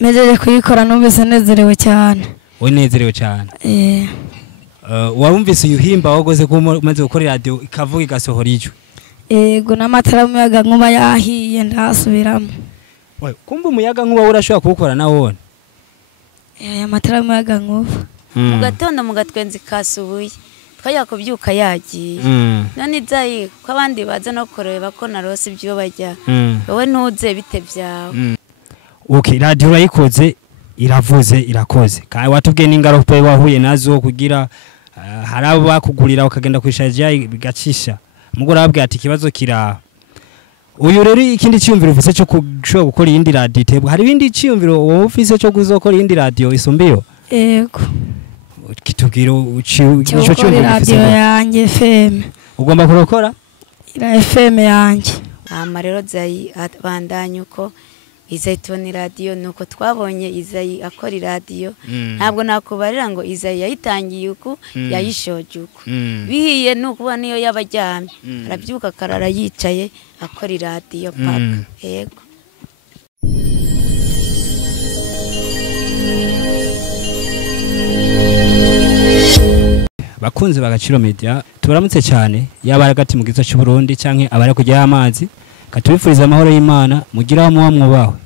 Mejeje kuyikora numvise nezerewe cyane. Unezerewe cyane. Warumvise uyuhimba wagoze ko umaze gukora radio ikavuga igasohora ijwi. Yego n'amatara y'umuyaga nkuba yahiye ndasubiramo. Kumva umuyaga nkuba urashobora kuwukora nawone. Amatara y'umuyaga nkuba. Mu gatondo mu gatwenzi kasubuye. Twajya kubyuka yagiye. None izayi ko abandi baza no kureba ko narose ibyo bajya. Wowe ntuze bite byawe. Okay, radio urayikoze iravuze irakoze. Kandi watubwiye n'ingaruka wahuye nazo kugira harabo bakugurira ukagenda kwishaje bigacisha. Mugora babwiye ati kibazo kira. Uyu rero ikindi cyumviro ufise cyo kushobora gukora iyindi radio tebwe. Hari ibindi cyumviro wowe ufise cyo kuzokora iyindi radio isumbiyo? Yego. Kitubwira ico cyumviro radio yanjye FM. Ugomba kurokora? Ira FM yanjye. Amarero zayi abandanye uko Izayi radio nuko twabonye Izayi akora radio ntabwo nakubarira ngo Izayi yayitangiye uko yayishoje uko bihiye nuko niyo yabajyamye arabyuka karara yicaye akora radio paka yego bakunze bagaciro media tubaramutse cyane yabara gati mu gizo cy'u Burundi canke abari kujya amazi katubifuriza amahoro y'Imana mugira mu mwubaho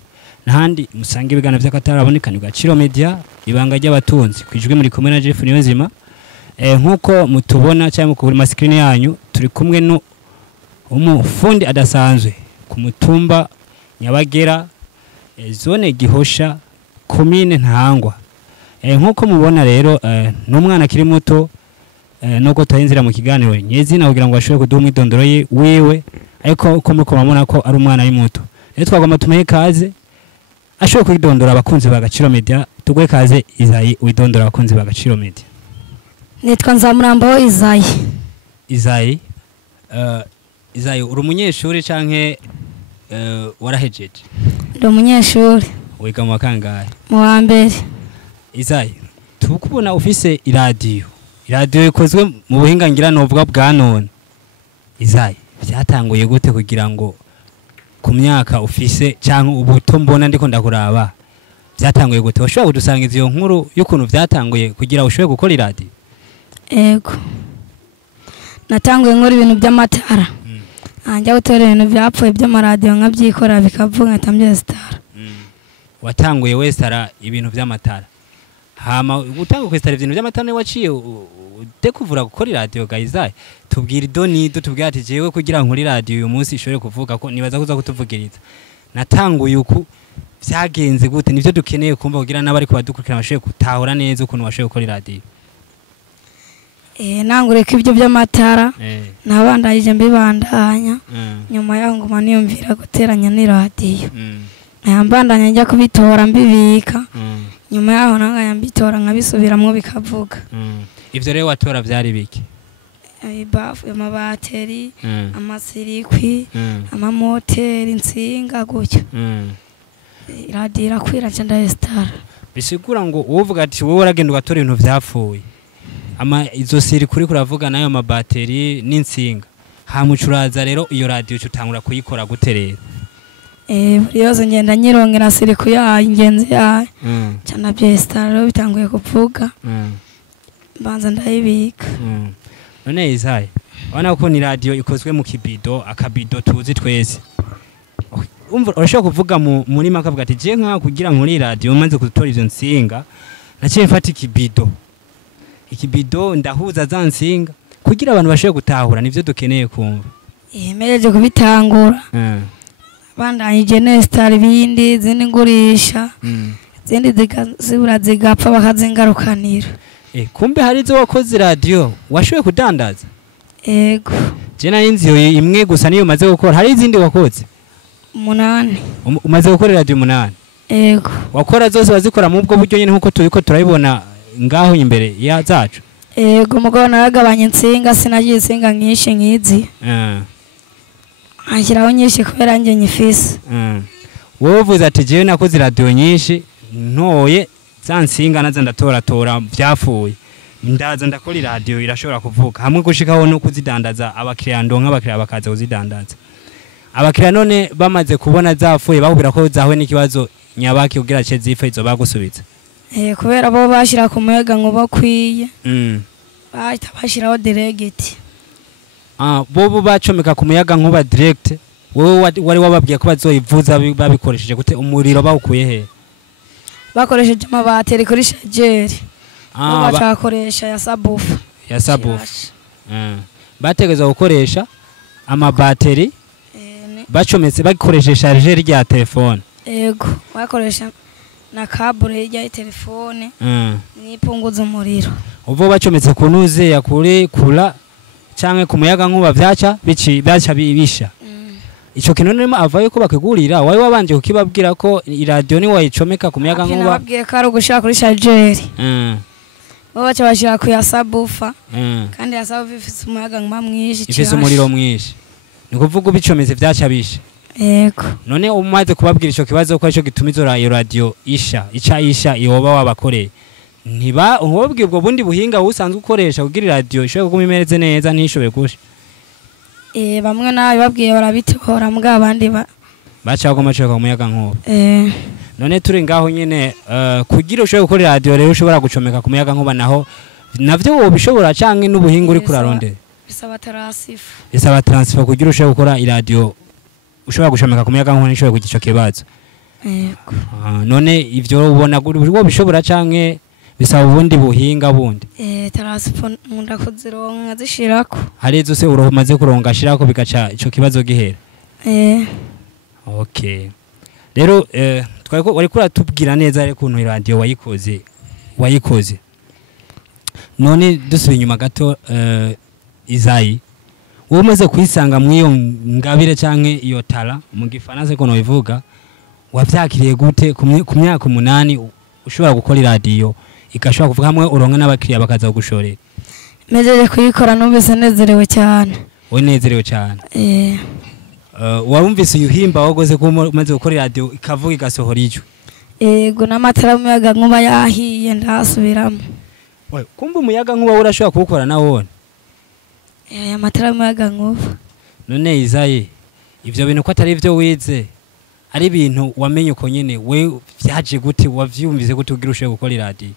nahandi musanga ibigana by'akataraboneka ni Agaciro media ibanga ry'abatunzi kwijwe muri kumwe na Jeff Niyonzima nkuko mutubona cyangwa ku ma screen yanyu turi kumwe no umufundi adasanzwe ku mutumba Nyabagera zone Gihosha commune Ntangwa nkuko mubona rero n'umwana kiri muto nuko tayinzira mu kiganiro nyezina kugira ngo ashobore kuduha umwidondoro wiwe ariko uko muko mabona ko ari umwana ari muto rero twagomba tumehe kaze ashobore kwidondora abakunzi bagaciro media tugwe kaze Izayi widondora abakunzi bagaciro media. Nitwa Nzamurambaho Izayi. Izayi uri umunyeshuri canke warahejeje? Ndi umunyeshuri. Wiga mu kangahe? Mu wa mbere. Izayi tukubona ufise iradio ikozwe mu buhinga ngira novuga bwa none. Izayi byatanguye gute kugira ngo ku myaka ufise canke ubuto mbona ndiko ndakuraba byatanguye gute washobora kudusangiza iyo nkuru y'ukuntu byatanguye kugira ushobore gukora iradio? Ego natanguye nkora ibintu by'amatara anja gutora ibintu byapfuye by'amaradio nkabyikora bikavuga ntamye star. Watanguye wesara ibintu by'amatara hama gutanga kwesara ibintu by'amatara waciye dekuvura gukora iradio Izayi tubwira idonido tubwira ati jewe kugira nkuri radio uyu munsi ishobore kuvuga ko nibaza kuza kutuvugiriza natanguye uku byagenze gute nivyo dukeneye kumva kugira nabari kubadukurikira bashoboye gutahura neza ukuntu bashoboye gukora iradio. Nangure ko ibyo by'amatara nabandayije mbibandanya nyuma yaho ngoma niyumvira guteranya n'iradio nayambandanya njya kubitora mbibika nyuma yaho nanga mbitora nkabisubiramwo bikavuga. Ivyo rero watora byari biki? Ibafu amabateri amasirikwi amamoteri insinga gutyo iradio irakwira cyane star. Bisigura ngo uvuga ati wowe uragenda ugatora ibintu byapfuye izo siri kuri kuravuga nayo amabateri n'insinga hamucuraza rero iyo radio cyutangura kuyikora guterera. Buriyoze ngenda nyirongera siri kuya ingenzi ya cyane byestar rero bitanguye kuvuga banza ndayibika. None Izayi wana uko ni radio ikozwe mu kibido akabido tuzi twese umva urashobora kuvuga muri makavuga ati je nka kugira nkuri radio manze kutora ivyo nsinga naciye mfata ikibido ndahuza za nsinga kugira abantu bashoboye gutahura nivyo dukeneye kumva. Mejeje kubitangura bandanyije nestar bindi zindi ngurisha zindi zigazibura zigapfa bakazingarukanira. Kumbe hari zo wakoze radio washoboye kudandaza? Ego je nari nzi imwe gusa niyo maze gukora hari izindi wakoze? 8. Umaze gukora radio 8? Ego wakora zose wazikora mu bwo buryo nyene nkuko turiko turabibona ngaho imbere ya zacu? Ego mugabo naragabanye insinga sinagiye insinga nyinshi nkizi ashiraho nyinshi kubera nje nyifise. Wowe uvuze ati jewe nakoze radio nyinshi ntoye za nsinga nazo ndatora byapfuye ndaza ndakora iradio irashobora kuvuga hamwe gushikaho no kuzidandaza abakiriya ndonka abakiriya bakaza kuzidandaza abakiriya none bamaze kubona zapfuye bakubira ko zawe n'ikibazo nyabaki ugira ce zipfa izo bagusubiza kubera bo bashira ku muyaga ngo bakwiye bahita bashiraho direct bobo bacomeka ku muyaga nkuba direct wowe wari wababwiye ko bazoyivuza babikoresheje gute umuriro bawukuye he bakoresheje amabateri kuri shajeri bacakoresha ya subwoofer bategeza gukoresha amabateri bacometse bakoresheje chargeur rya telefone yego bakoresha na kabure ya telefone nipunguza umuriro uvo bacometse kunuze ya kura canke ku muyaga nkuba byaca bibisha ico kintu nima avaye ko bakigurira wawe wabanje kukibabwira ko iradio ni wayicomeka ku muyaga nkuba nababwiye ko ari ugushaka kuri chargeur bo baca bashira ku ya subwoofer kandi ya subwoofer ifise umuyaga nkuba mwinshi ifise umuriro mwinshi nikuvuga ubicomeze byaca bisha yego none umaze kubabwira ico kibazo ko ico gituma izo radio isha yoba wabakoreye ntiba ubabwiye ubwo bundi buhinga usanzwe ukoresha kugira radio ishobora kuguma imereze neza ntishobore gusha bamwe nabi babwiye barabitora mbwa abandi baca bagoma cyo ku muyaga nkuba none turi ngaho nyene kugira ushobore gukora radio rero ushobora gucomeka ku muyaga nkuba naho navyo wobishobora canke n'ubuhinga uri kurarondera bisaba transfer kugira ushobore gukora iradio ushobora gucomeka ku muyaga nkuba n'ishobora kugica kibazo yego none ivyo ubona ngo bishobora canke bisaba ubundi buhinga bundi transfer munda kuzironka zishirako harizo se uromaze kuronga shirako bigaca ico kibazo gihera okay rero twako wari kuratubwira neza rero kuntu radio wayikoze none dusubiye inyuma gato Izayi wowe umaze kwisanga mwiyo ngabire canke iyo tara mu gifaransa ko no bivuga wavyakiriye gute ku myaka 8 ushobora gukora radio igashobora kuvuga hamwe uronka n'abakiriya bakaza kugushorera mejeje kuyikora numvise nezerewe cyane we nezerewe cyane warumvise uyuhimba wagoze ko umaze gukora radio ikavuga igasohora ijwi yego n'amatara y'umuyaga nkuba yahiye ndasubiramo kumva umuyaga nkuba urashobora kuwukora nawone amatara y'umuyaga nkuba none Izayi ivyo bintu ko atari ivyo wize ari ibintu wamenye uko nyene we vyaje gute wavyumvise gute ugira ushoye gukora radio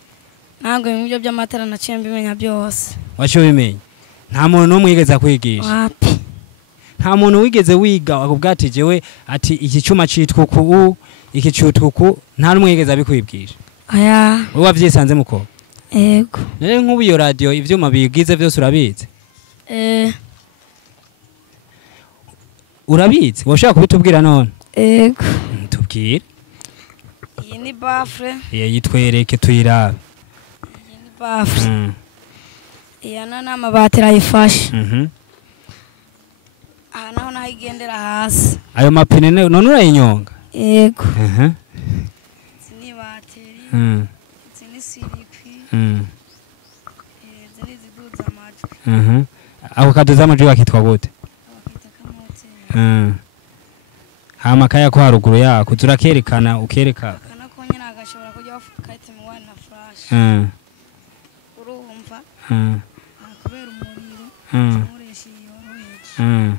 ntabwo ibyo by'amatara naciye mbimenya byose wacho bimenye nta muntu n'umwe yigeze kwigisha wapi nta muntu wigeze wiga akubwati jewe ati iki cuma citwa ku iki cyutuku nta n'umwe yigeze abikwibwisha aya wowe wavyisanze muko yego nere nk'ubu iyo radio ivyuma bigize byose urabizi urabizi woshaka kubitubwira none yego tubwire iyi ni bafre yitwereke tuyirabe iyi ni bafre yana n'amabateri ayifashe aha naho nahigendera hasi ayo mapine none urayinyonga yego zini bateri zini sirikwi zini ziduza amajwi ako kaduza amajwi bakitwa gute hama kaya ko haruguru yako turakerekana ukereka kana ko nyina agashobora kujya kayite mu wana na flash urumva kubera umuriro mureshi yoroheje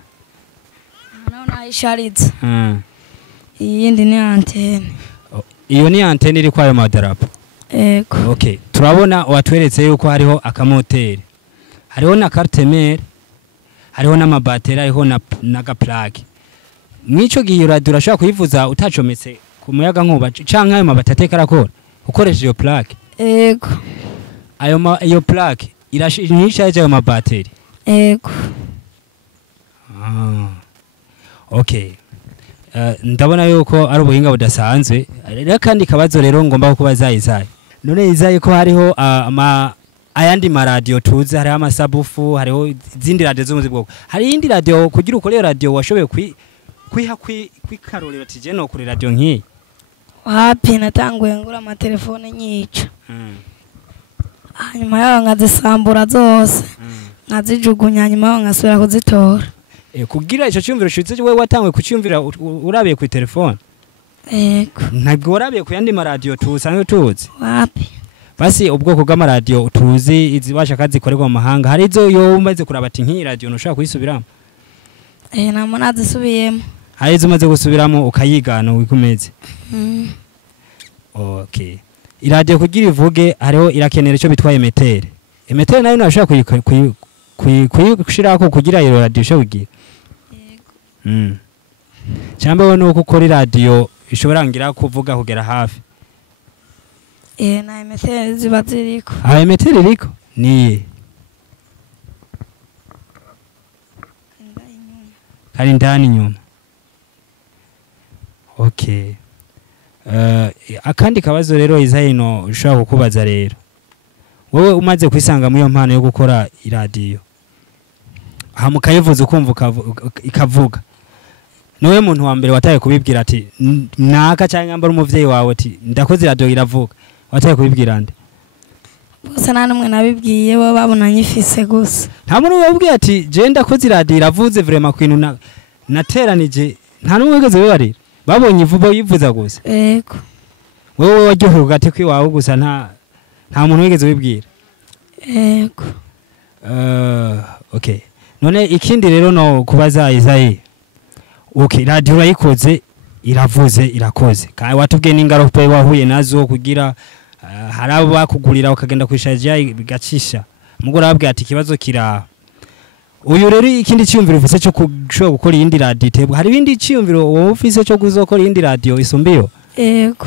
naho nayisharitse iyindi ni antenne iyo ni antenne iri kwa ayo madarapo yego okay turabona watweretse yuko hariho akamoteri hariho na carte mère hariho n'amabateri hariho na gaplage mwico gihe radio urashaka kuyivuza utacometse ku muyaga nkuba canke ayo mabateri karakora ukoresheje iyo plage yego iyo plage irashishaje ayo mabateri yego okay ndabona yuko ari ubuhinga budasanzwe rero kandi kabazo rero ngomba kubaza Izayi none Izayi ko hariho ayandi maradio tuzi hariho amasabufu hariho izindi radio zo mu bwoko hari indi radio kugira ukore radio washoboye kwikarorera ati je no kuri radio nki wapi natanguye ngura amatelefone nyica hanyuma yaho nkazisambura zose nkazijugunya nyuma yaho ngasubira kuzitora kugira ico cyumviro shitse wewe watangwe kucyumvira urabiye ku telefone yego ntabwo urabiye ku yandi maradio tusanzwe tuzi wapi basi ubwoko bw'amaradio tuzi izibasha kazikorerwa mu mahanga hari izo yo umaze kuraba ati nki radio nushaka kuyisubiramo namo nazisubiyemo hari izo umaze gusubiramo ukayigana wikumeze Okay. Iradiyo kugira ivuge hariho irakenera icyo bitwa emetere. Emetere nayo nashaka kuyishirako kugira iyo radio isho kugira. Yego. Cyangwa wowe nuko ukora iradiyo ishobora ngira kuvuga kugera hafi. Na emetere ziba ziriko. Emetere iriko niye. Kari ndani nyuma. Okay. Akandi kabazo rero izahino ushaka kukubaza rero. Wowe umaze kwisanga mu yo mpano yo gukora iradiyo. Hamukayivuza ukumva ikavuga. Nowe muntu wa mbere wataye kubibwira ati naka cyangwa mbara umuvyeyi wawe ati ndakoze iradiyo iravuga. Wataye kubibwira nde? Gusa nta numwe nabibwiye bo babonanye ifise gusa. Nta muntu wabwiye ati je ndakoze iradiyo iravuze vraiment kwintu nateranije nta numwe wigeze bibarira. Babonye ivubo yivuza gusa. Yego. Wewe waryohewe gati kwiwawe gusa nta muntu wigeze wibwira. Yego. Okay. None ikindi rero no kubaza Isayi. Okay, radio urayikoze iravuze irakoze. Kai watubwiye n'ingaruka wahuye nazo kugira harabo bakugurira ukagenda kwishaje bigacisha. Mugora babwiye ati kibazo kira. Uyu rero ikindi cyumviro ufise cyo kushobora gukora iyindi radio tebwe. Hari ibindi cyumviro wowe ufise cyo kuzokora iyindi radio isumbiyo? Yego.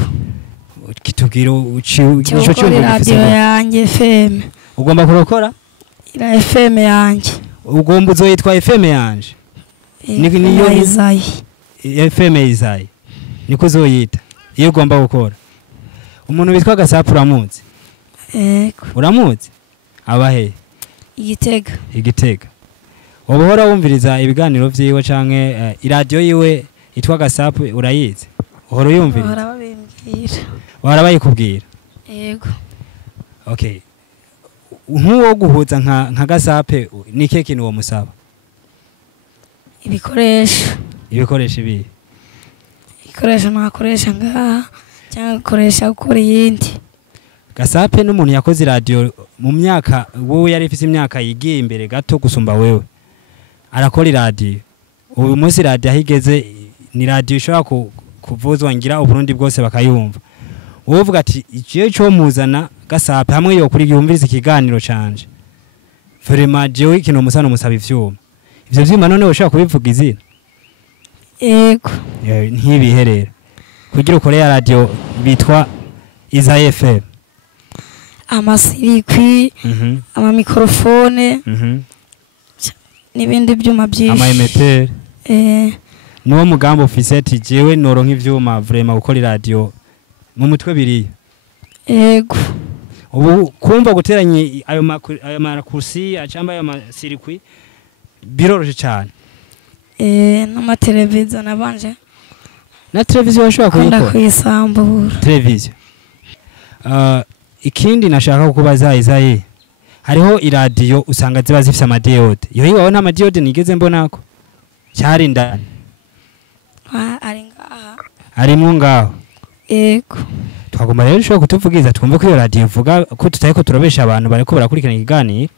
Kitubwira ico cyumviro ufise yanjye FM. Ugomba kurokora? Ira FM yanjye. Ugomba uzoyitwa FM yanje. Niyo Isayi. FM Isayi. Niko uzoyita. Iyo ugomba gukora. Umuntu witwa Gasapu uramuzi? Yego. Uramuzi? Abahe? Igitega. Wohora wumviriza ibiganiro vyiwe canke iradiyo yiwe itwa Gasapu urayizi? Uhora yumviriza? Uhora babimbwira. Uhora bayikubwira? Yego. Okay. Nkuwo guhuza nka Gasape nike kintu wo musaba? Ibikoresho ibi. Ibikoresho nakoresha ngaha cyangwa koresha gukora yindi. Gasape n'umuntu yakoze radio mu myaka wowe yari ifise imyaka yigiye imbere gato gusumba wewe. Arakora radio. Ubu munsi radio ahigeze ni radio ishobora kuvuzwa ngira uburundi bwose bakayumva. Wowe uvuga ati ikiye cyo muzana Gasape hamwe yo kuri yumviriza ikiganiro canje. Vraiment jewe kino musano musaba ivyuma. Ivyo vyuma none ushaka kubivuga izina? Yego. Ntibiherera. Kugira ukore ya radio bitwa Iza FM. Amasirikwi, ama mikrofone, n'ibindi byuma byinshi. Ama emeter. Nuwo mugambo ufise ati jewe noronka ivyuma vraiment gukora radio mu mutwe biri. Yego. Ubu kumva guteranye ayo makursi acamba ayo masirikwi biroroshe cyane. N'amateleviziyo nabanje. Na televiziyo washobora kuyikora? Ndakwisambura. Televiziyo. Ikindi nashaka kukubaza Isayi. Hariho iradiyo usanga ziba zifise amadiyode. Yo iwawe nta madiyode nigeze mbonako. Cyari ndani. Ari ngaha. Arimo ngaho. Yego. Twagomba rero ushobora kutuvugiza twumve ko iyo radiyo ivuga ko tutayiko turabesha abantu bariko barakurikirana ikiganiro.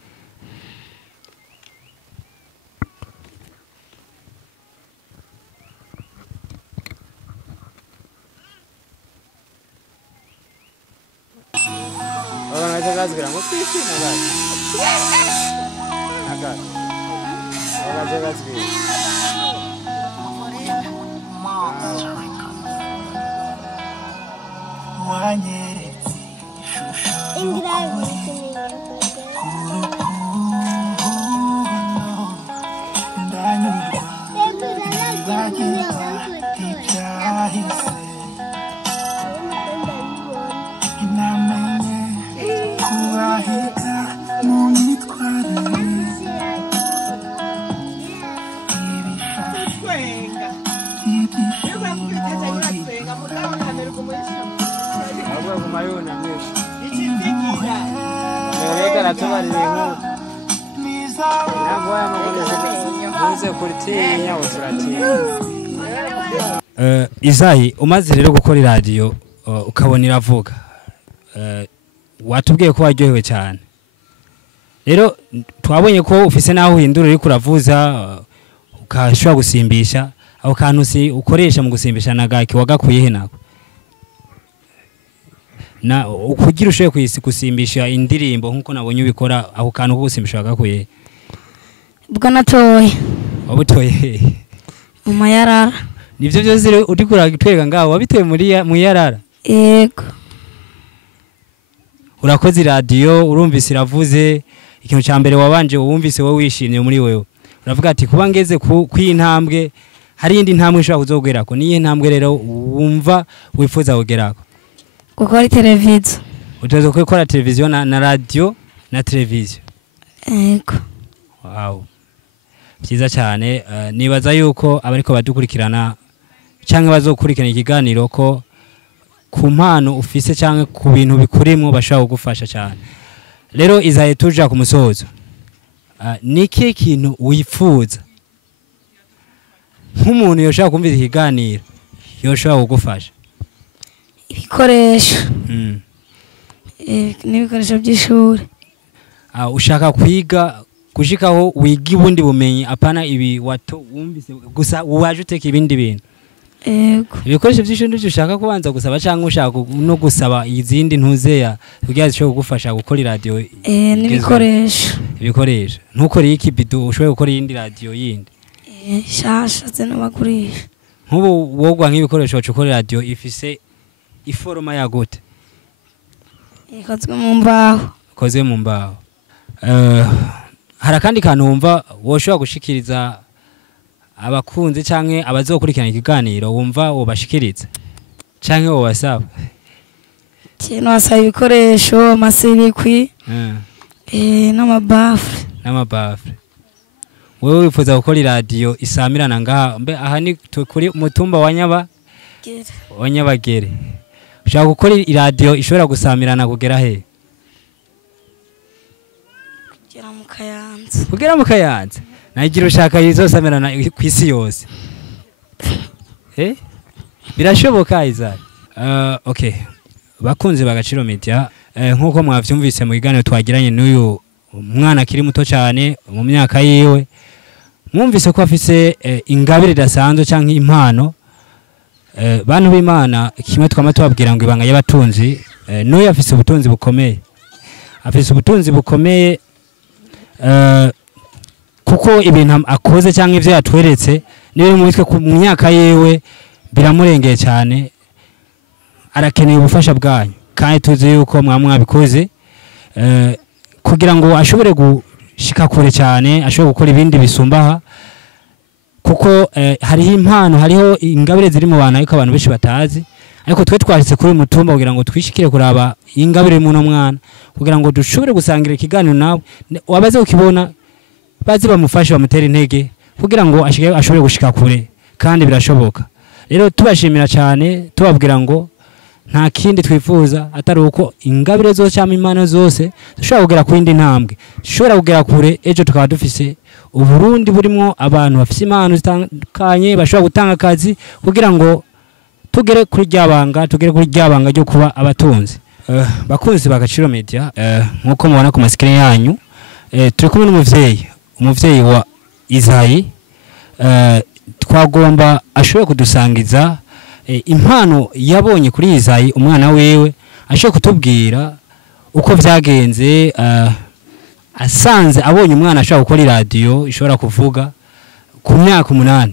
Isayi umaze rero gukora iradiyo ukabona iravuga watubwiye ko waryohewe cyane rero twabonye ko ufise naho uhindura uri kuravuza ukashobora gusimbisha aho kantu ukoresha mu gusimbisha nagaki wagakuye he nako na ukugira ushoye kusimbisha indirimbo nkuko nabonye ubikora aho kantu ko gusimbisha gakuye bwo natoye wabutoye mu mayarara nivyo byose uri kuragitwega ngaho wabiteye mu yarara yego urakoze radio urumvise iravuze ikintu ca mbere wabanje wumvise wowe wishimye muri wewe uravuga ati kuba ngeze kwintambwe hari indi ntambwe ishobora kuzogerako niye ntambwe rero wumva wifuza kugerako gukora televiziyo utezo gukora televiziyo na radio na televiziyo yego wow byiza cyane nibaza yuko abariko badukurikirana cyangwa bazokurikirana ikiganiro ko ku mpano ufise cyangwa ku bintu bikurimo bashaka kugufasha cyane rero izaye tuja ku musozo niki kintu wifuza nk'umuntu yoshaka kumvira ikiganiro yoshaka kugufasha ibikoresho n'ibikoresho by'ishuri ushaka kwiga gushikaho wiga ubundi bumenyi apana ibi wato wumvise gusa waje uteka ibindi bintu yego ibikoresho by'ishuri ushaka kubanza gusaba cyangwa ushaka no gusaba izindi ntuzeya kugira zisho kugufasha gukora radio ibikoresho ntukore iki bidu ushoboye gukora iyindi radio yindi shasha z'abagurisha nk'ubu wogwa nk'ibikoresho bacukora radio ifise iforoma ya gute ikozwe mu mbaho harakandi kantu wumva woshobora gushikiriza abakunzi canke abazokurikirana ikiganiro wumva wobashikiriza canke wobasaba kintu wasaba ibikoresho amasirikwi n'amabafre wewe wifuza gukora radio isamirana ngaha mbe aha ni kuri mutumba wa Nyabagere ushaka gukora radio ishobora gusamirana kugera he kugera mu Kayanza nagira ushaka yizosamirana kwisi yose birashoboka Isaac okay bakunze bagaciro media nkuko mwavyumvise mu kiganiro twagiranye n'uyu mwana kiri muto cyane mu myaka yiwe mwumvise ko afise ingabire dasanzwe canke impano bantu b'Imana kimwe twama tubabwira ngo ibanga y'abatunzi n'uyu afise ubutunzi bukomeye kuko ibintu akoze cyangwa ivyo yatweretse niwe mu mitwe ku myaka yewe biramurengeye cyane arakeneye ubufasha bwanyu kandi tuzi yuko mwabikoze kugira ngo ashobore gushika kure cyane ashobore gukora ibindi bisumbaha kuko hariho impano hariho ingabire ziri mu bantu ariko abantu benshi batazi ariko twe twashitse kuri mutumba kugira ngo twishikire kuraba ingabire mu no mwana kugira ngo dushobore gusangira ikiganiro nawe wabaze ukibona bazi bamufashe bamutera intege kugira ngo ashobore gushika kure kandi birashoboka rero tubashimira cyane tubabwira ngo nta kindi twifuza atari uko ingabire zose cyangwa impano zose dushobora kugera ku yindi ntambwe dushobora kugera kure ejo tukaba dufise uburundi burimo abantu bafise impano zitandukanye bashobora gutanga akazi kugira ngo tugere kuri ryabanga ryo kuba abatunzi bakunzi bagaciro media nkuko mubona ku masikini yanyu turi kumwe n'umuvyeyi wa Izayi twagomba ashobora kudusangiza impano yabonye kuri Izayi umwana wewe ashobora kutubwira uko vyagenze asanze abonye umwana ashobora gukora radio ishobora kuvuga ku myaka 8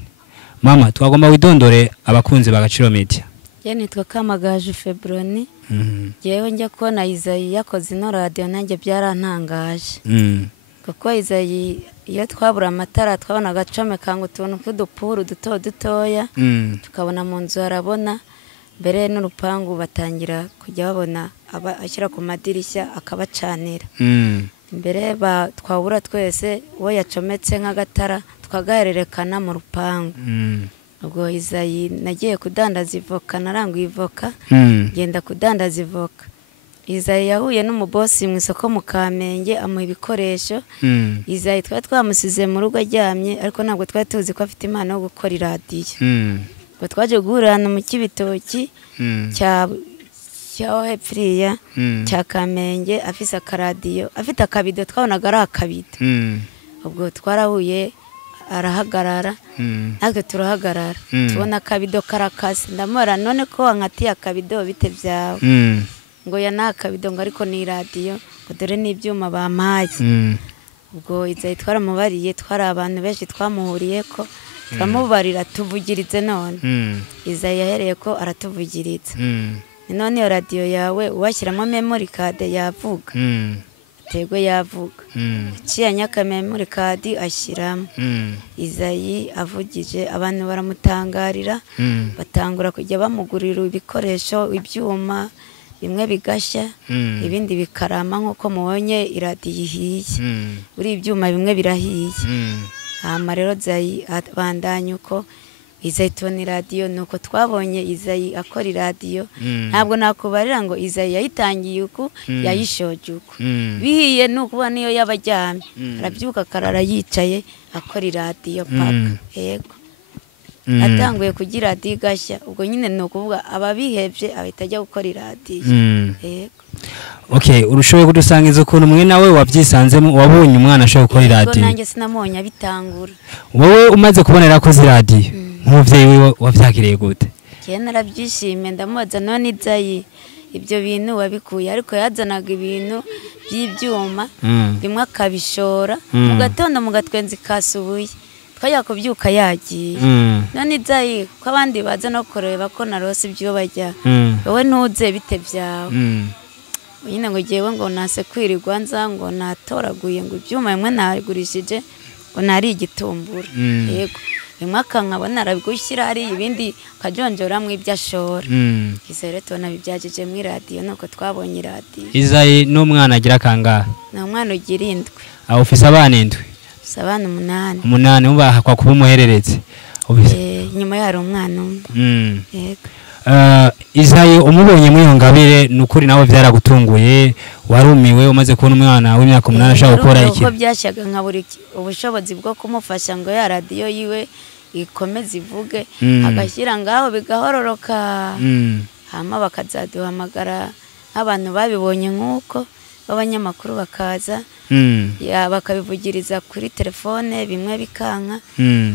mama twagomba widondore abakunzi bagaciro media nitwa Kamagaje Febroni yewe njya kubona Izayi yakoze ino radio nanjye byarantangaje kuko Izayi iyo twabura amatara twabona agacome kangu tuntu kudupuru dutoya tukabona mu nzu arabona mbere n'urupangu batangira kujya babona ashyira ku madirishya akabacanira mbere twabura twese uwo yacometse nk'agatara twagahererekana mu rupangu ubwo Izayi nagiye kudandaza ivoka naranguye ivoka genda kudandaza ivoka Izayi yahuye n'umubosi mu isoko mu Kamenge amuha ibikoresho Izayi twamusize mu rugo aryamye ariko ntabwo twari tuzi ko afite impano yo gukora radio ngo twaje guhurana mu kibitoki cya hepfiriya cya Kamenge afise akaradiyo afite akabido twabonaga ari akabido ubwo twarahuye arahagarara natwe turahagarara tubona akabido karakase ndamora none ko wankatiye akabido bite byawe ngo yanakabido ngo ariko ni radio ngo dore n'ibyuma bampaye ubwo Izayi twaramubariye twari abantu benshi twamuhuriye ko turamubarira tuvugirize none Izayi yahereye ko aratuvugiriza none iyo radio yawe uwashyiramo memory card yavuga tego yavuga ciya nyaka memory card ashyiramo Izayi avugije abantu baramutangarira batangura kujya bamugurira ibikoresho ibyuma bimwe bigashya ibindi bikarama nkuko mubonye iradiyo ihiye buri ibyuma bimwe birahiye hama rero Izayi abandanya uko Izayi tubona iradiyo nuko twabonye Izayi akora iradiyo ntabwo nakubarira ngo Izayi yayitangiye uku yayishoje uku bihiye nukuba niyo yabaryamye arabyuka karara yicaye akora iradiyo paka yego atanguye kugira radiyo igashya ubwo nyine ni ukuvuga ababihebye ahita ajya gukora iradiyo yego okay urushoboye kudusangiza ukuntu mwe nawe wabyisanzemo wabonye umwana ashobora gukora iradiyo nanjye sinamubonye abitangura wowe umaze kubonera ko ziradiyo nk'umubyeyi wiwe wabyakiriye gute njye narabyishimiye ndamubaza none Izayi ibyo bintu wabikuye ariko yazanaga ibintu by'ibyuma bimwe akabishora mu gatondo mu gatwenzi kasubuye twajya kubyuka yagiye none Izayi ko abandi baza no kureba ko narose ibyo bajya wowe ntuze bite byawe nyine ngo jewe ngo nase kwirirwa nza ngo natoraguye ngo ibyuma bimwe narigurishije ngo nari igitumbura yego bimwe akankabona arabigushyira hari ibindi kajonjoramwe ibyo ashora Izayi tubona bibyagije mu iradiyo nuko twabonye iradiyo Izayi n'umwana agira kangahe ni umwana ugira 7 aho ufise abana 7 abana 8 mubaha kwa kuba umuhereretse nyuma yari umwana umwe yego Izayi umubonye muri Ngabire nukuri nawe byaragutunguye warumiwe umaze kubona umwana w'imyaka 8 ashaka gukora iki uko byashyaga nka buri ubushobozi bwo kumufasha ngo ya radio yiwe ikomeze ivuge agashyira ngaho bigahororoka hama bakazaduhamagara nk'abantu babibonye nk'uko b'abanyamakuru bakaza bakabivugiriza kuri telefone bimwe bikanka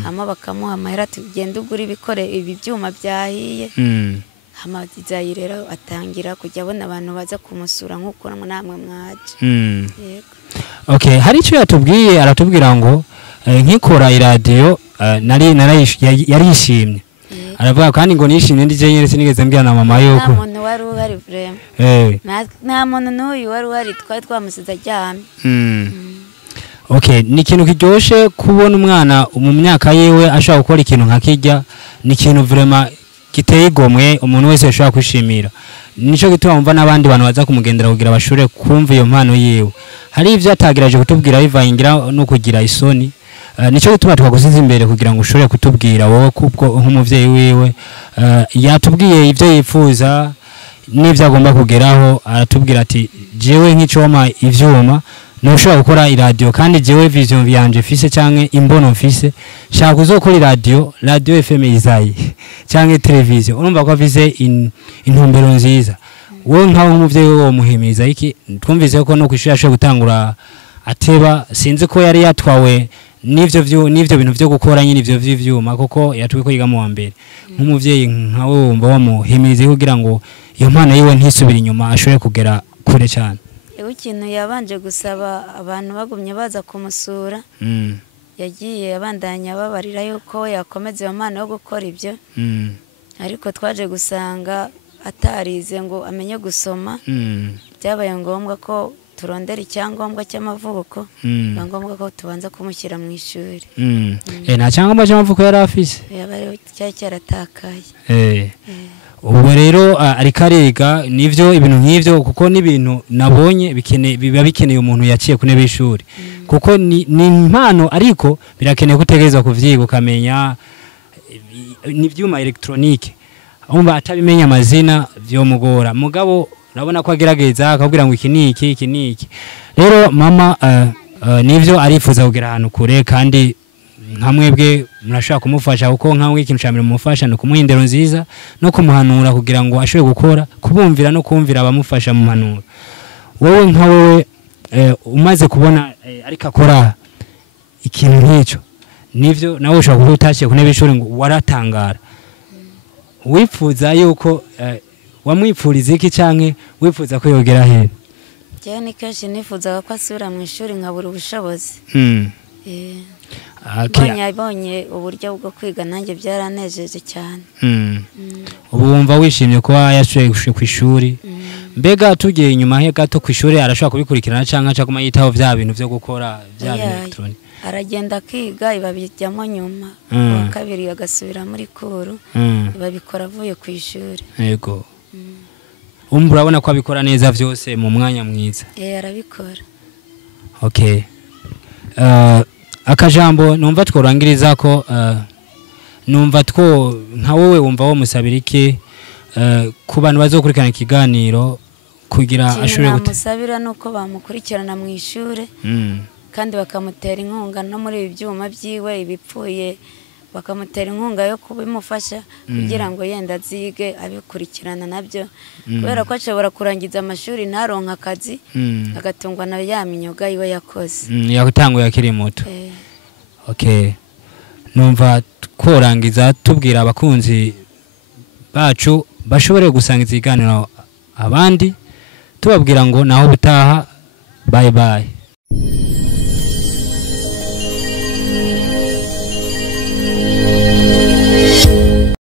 hama bakamuha amahera tugenda ugura ibi byuma byahiye hama Izayi rero atangira kujya abona abantu baza kumusura nk'uko namwe mwaje yego okay hari icyo yatubwiye aratubwira ngo nkikora iradiyo yarishimye aravuga kandi ngo nishimye ndi je nyeretse nigeze mbwira na mama yuko nta muntu wari uhari vrema nta muntu n'uyu wari uhari twari twamusize ajyamye okay ni ikintu kiryoshe kubona umwana mu myaka yewe ashaka gukora ikintu nka kijya ni ikintu vrema kiteye igomwe umuntu wese ashobora kwishimira nico gituma umva nabandi bantu baza kumugendera kugira bashure kumva iyo mpano yewe hari ivyo atagiraje kutubwira bivangira no kugira isoni nico gituma twagusize imbere kugira ngo ushobore kutubwira wowe kubwo nk'umuvyeyi wiwe yatubwiye ivyo yifuza n'ivyo agomba kugeraho aratubwira ati jewe nk'icoma ivyuma nushobora gukora iradiyo kandi jewe vision yanje mfise canke imbono mfise shaka kuzokora radio FM Izayi canke televiziyo urumva ko afise intumbero nziza wowe nkaho nk'umuvyeyi wo muhimiza iki twumvise ko no kwishura ashoboye gutangura ateba sinzi ko yari yatwawe n'ivyo bintu byo gukora nyine ivyo vy'ivyuma koko yatuwe ko yiga mu wa mbere nk'umuvyeyi nkawe wumva wamuhimirize kugira ngo iyo mpano yiwe ntisubire inyuma ashobore kugera kure cyane ikintu yabanje gusaba abantu bagumye baza kumusura yagiye abandanya babarira yuko yakomeza iyo mpano yo gukora ibyo ariko twaje gusanga atarize ngo amenye gusoma byabaye ngombwa ko turondera icyangombwa cy'amavuko ngombwa ko tubanza kumushyira mu ishuri nta cyangombwa cy'amavuko yari afise yabaye cyaratakaye ubu rero ariko ariga nivyo ibintu nk'ivyo kuko n'ibintu nabonye biba bikeneye umuntu yaciye ku ntebe y'ishuri kuko ni impano ariko birakeneye gutegereza kuvyiga ukamenya n'ivyuma electronique umva atabimenya amazina byo mugora mugabo urabona ko agerageza akabwira ngo iki niki rero mama nivyo arifuza kugera ahantu kure kandi nkamwebwe murashaka kumufasha kuko nkamwe ikintu cyamire mumufasha no kumuhindero nziza no kumuhanura kugira ngo ashobore gukora kubumvira no kumvira abamufasha mu mpanuro wowe nkawe umaze kubona ariko akora ikintu nk'icyo nivyo nawe ushaka kuba utaciye ku ntebe y'ishuri ngo waratangara wifuza yuko wamwipfuriza iki canke wifuza ko yogera he? Je ni kenshi nifuzaga ko asubira mu ishuri nkabura ubushobozi. Bonye uburyo bwo kwiga nanjye byaranejeje cyane. Ubu wumva wishimye ko yasubiye ku ishuri? Mbega tugiye inyuma he gato ku ishuri arashobora kubikurikirana canke aca kuma yitaho vya bintu vyo gukora vya electronic? Aragenda kwiga ibabijyamo nyuma wa kabiri agasubira muri kuru ibabikora avuye ku ishuri. Yego. Urabona ko abikora neza vyose mu mwanya mwiza? Arabikora. Okay. Akajambo numva tworangiriza ko numva two nka wowe wumva wo musabira iki ku bantu bazokurikirana ikiganiro kugira ashobore musabira nuko bamukurikirana mu ishure kandi bakamutera inkunga no muri ibyuma byiwe ibipfuye bakamutera inkunga yo kubimufasha kugira ngo yenda zige abikurikirana nabyo kubera ko ashobora kurangiza amashuri ntaronka akazi agatungwa na ya myuga yiwe yakoze yatanguye akiri muto. Okay, numva korangiza tubwira abakunzi bacu bashobore gusangiza iganiro abandi tubabwira ngo naho butaha bye bye.